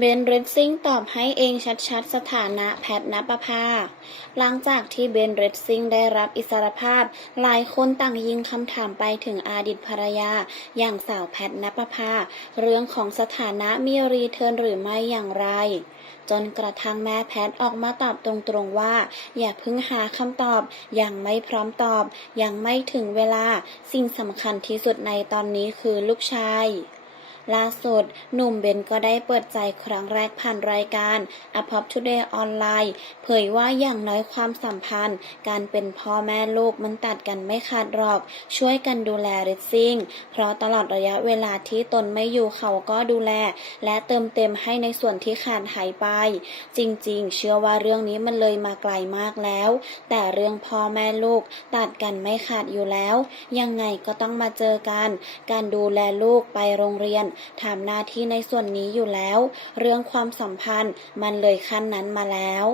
เบนเรดซิงตอบให้เองชัดๆ สถานะแพทณปภา หลังจากที่เบนเรดซิงได้รับอิสรภาพ หลายคนต่างยิงคำถามไปถึงอดีตภรรยา อย่างสาวแพทณปภา เรื่องของสถานะมีรีเทิร์นหรือไม่อย่างไร จนกระทั่งแม่แพทออกมาตอบตรงๆว่า อย่าเพิ่งหาคำตอบ ยังไม่พร้อมตอบ ยังไม่ถึงเวลา สิ่งสำคัญที่สุดในตอนนี้คือลูกชาย ล่าสุด หนุ่มเบนก็ได้เปิดใจครั้งแรกผ่านรายการ A Pop Today Online เผยว่าอย่างน้อยความสัมพันธ์ การเป็นพ่อแม่ลูกมันตัดกันไม่ขาดหรอก ช่วยกันดูแลเรซซิ่ง เพราะตลอดระยะเวลาที่ตนไม่อยู่เขาก็ดูแล และเติมเต็มให้ในส่วนที่ขาดหายไป จริงๆ เชื่อว่าเรื่องนี้มันเลยมาไกลมากแล้ว แต่เรื่องพ่อแม่ลูกตัดกันไม่ขาดอยู่แล้ว ยังไงก็ต้องมาเจอกัน การดูแลลูกไปโรงเรียนทำหน้าที่ในส่วนนี้อยู่แล้ว เรื่องความสัมพันธ์มันเลยขั้นนั้นมาแล้ว